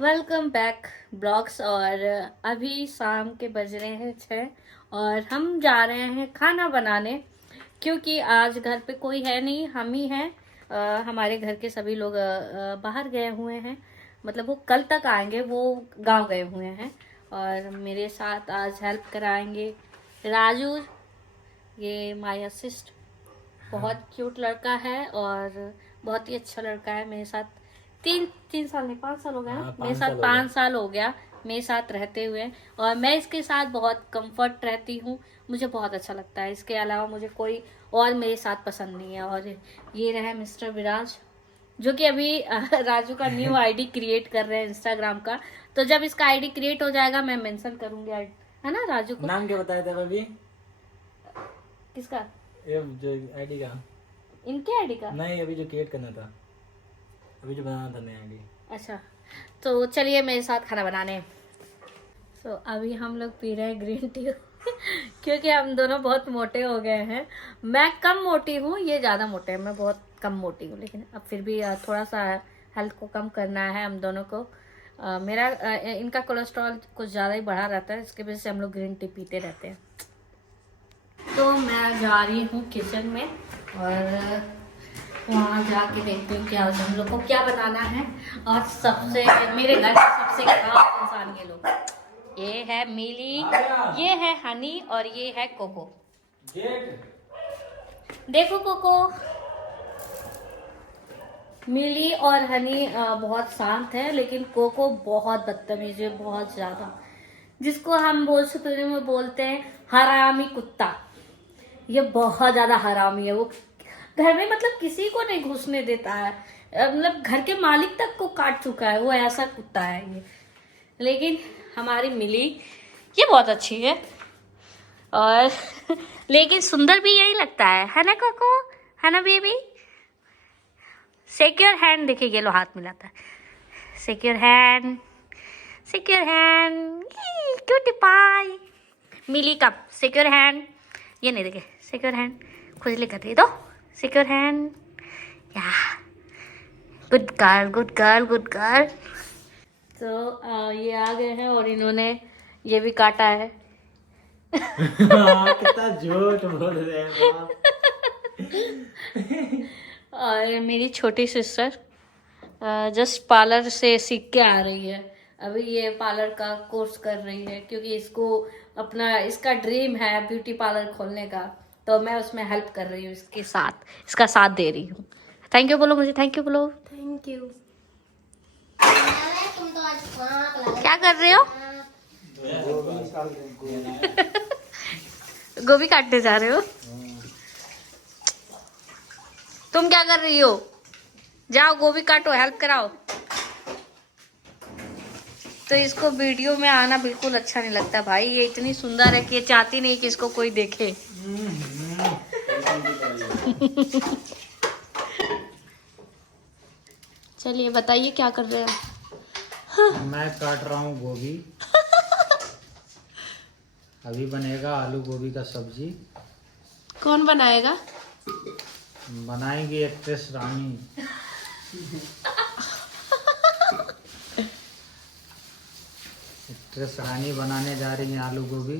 Welcome back blogs. और अभी शाम के बज रहे हैं 6 और हम जा रहे हैं खाना बनाने, क्योंकि आज घर पे कोई है नहीं, हम ही हैं। हमारे घर के सभी लोग बाहर गए हुए हैं, मतलब वो कल तक आएंगे, वो गांव गए हुए हैं। और मेरे साथ आज हेल्प कराएंगे राजू, ये माय असिस्ट। बहुत क्यूट लड़का है और बहुत ही अच्छा लड़का है। मेरे साथ तीन तीन साल नहीं 5 साल हो गया ना, मेरे साथ 5 साल हो गया मेरे साथ रहते हुए। और मैं इसके साथ बहुत कंफर्ट रहती हूँ, मुझे बहुत अच्छा लगता है। इसके अलावा मुझे कोई और मेरे साथ पसंद नहीं है। और ये रहे मिस्टर विराज, जो कि अभी राजू का न्यू आईडी क्रिएट कर रहे हैं इंस्टाग्राम का। तो जब इसका आईडी क्रिएट हो जाएगा मैं मेंशन करूंगी, है ना राजू को? नाम क्या बताया था अभी? किसका? ये जो आईडी का? इनके आईडी का नहीं, अभी जो क्रिएट करना था, अभी जो बनाना था नया आईडी। अच्छा, तो चलिए मेरे साथ खाना बनाने। तो अभी हम लोग पी रहे हैं ग्रीन टी क्योंकि हम दोनों बहुत मोटे हो गए हैं। मैं कम मोटी हूँ, ये ज़्यादा मोटे हैं, मैं बहुत कम मोटी हूँ। लेकिन अब फिर भी थोड़ा सा हेल्थ को कम करना है हम दोनों को। इनका कोलेस्ट्रॉल कुछ ज़्यादा ही बढ़ा रहता है, इसकी वजह से हम लोग ग्रीन टी पीते रहते हैं। तो मैं जा रही हूँ किचन में और वहाँ जाके देखती हूँ क्या हम लोग को क्या बनाना है। और सबसे मेरे घर के सबसे खास इंसान ये लोग, ये है मिली, ये है हनी और ये है कोको। देखो कोको, मिली और हनी बहुत शांत है, लेकिन कोको बहुत बदतमीज है, बहुत ज्यादा, जिसको हम भोजपुरी में बोलते हैं हरामी कुत्ता। ये बहुत ज्यादा हरामी है। वो घर में मतलब किसी को नहीं घुसने देता है, मतलब घर के मालिक तक को काट चुका है, वो ऐसा कुत्ता है ये। लेकिन हमारी मिली ये बहुत अच्छी है और लेकिन सुंदर भी यही लगता है ना कोको, है ना बेबी? सेक्योर हैंड, देखिए ये लो हाथ मिलाता है, secure hand, secure hand, cutie pie. Mili का सिक्योर हैंड, ये नहीं देखे, सिक्योर हैंड खुजली कर रही, दो सिक्योर हैंड, या good girl good girl good girl. तो ये आ गए हैं और इन्होंने ये भी काटा है। कितना झूठ बोल रहे हैं आप। और मेरी छोटी सिस्टर जस्ट पार्लर से सीख के आ रही है, अभी ये पार्लर का कोर्स कर रही है, क्योंकि इसको अपना इसका ड्रीम है ब्यूटी पार्लर खोलने का। तो मैं उसमें हेल्प कर रही हूँ, इसके साथ इसका साथ दे रही हूँ। थैंक यू बोलो मुझे, थैंक यू बोलो। Thank you. क्या कर रहे हो? गोभी काटने जा रहे हो? तुम क्या कर रही हो? जाओ गोभी काटो, हेल्प कराओ। तो इसको वीडियो में आना बिल्कुल अच्छा नहीं लगता भाई, ये इतनी सुंदर है कि ये चाहती नहीं कि इसको कोई देखे। चलिए बताइए क्या कर रहे हो? मैं काट रहा हूँ गोभी। अभी बनेगा आलू गोभी का सब्जी। कौन बनाएगा? बनाएंगी एक्ट्रेस रानी। एक्ट्रेस रानी बनाने जा रही है आलू गोभी।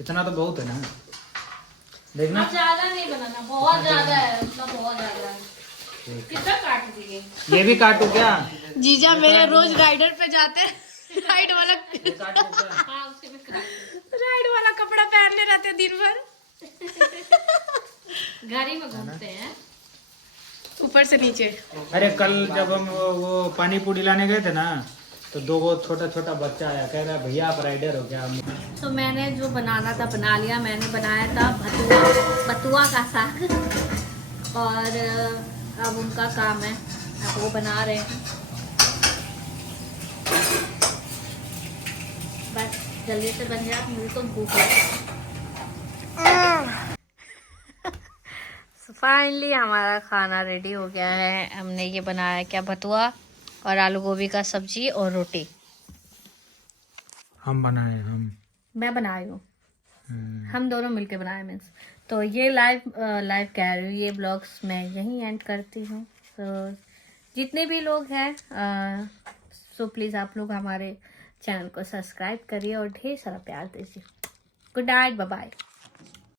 इतना तो बहुत है ना, देखना ज्यादा नहीं बनाना, बहुत ज्यादा है, मतलब बहुत ज्यादा है। कितना काट दिए? ये भी काटू क्या? जीजा मेरे रोज राइडर पे जाते हैं, राइड वाला राइड वाला कपड़ा पहनने रहते हैं दिन भर, गाड़ी में घूमते हैं ऊपर से नीचे। अरे कल जब हम वो पानी पूरी लाने गए थे ना, तो दो वो छोटा छोटा बच्चा आया, कह रहा भैया आप राइडर हो क्या? तो मैंने जो बनाना था बना लिया। मैंने बनाया था बथुआ का साग, और अब उनका काम है, अब वो बना रहे हैं। बस जल्दी से बन जाए, मुझे तो भूख लगी। फाइनली हमारा खाना रेडी हो गया है। हमने ये बनाया क्या, बथुआ और आलू गोभी का सब्जी और रोटी। हम बनाए, मैं बनाई हूँ, हम दोनों मिलके बनाए मीन्स। तो ये लाइव कह रही हूँ, ये ब्लॉग्स मैं यहीं एंड करती हूँ। तो जितने भी लोग हैं सो प्लीज़ आप लोग हमारे चैनल को सब्सक्राइब करिए और ढेर सारा प्यार दीजिए। Good night, bye bye.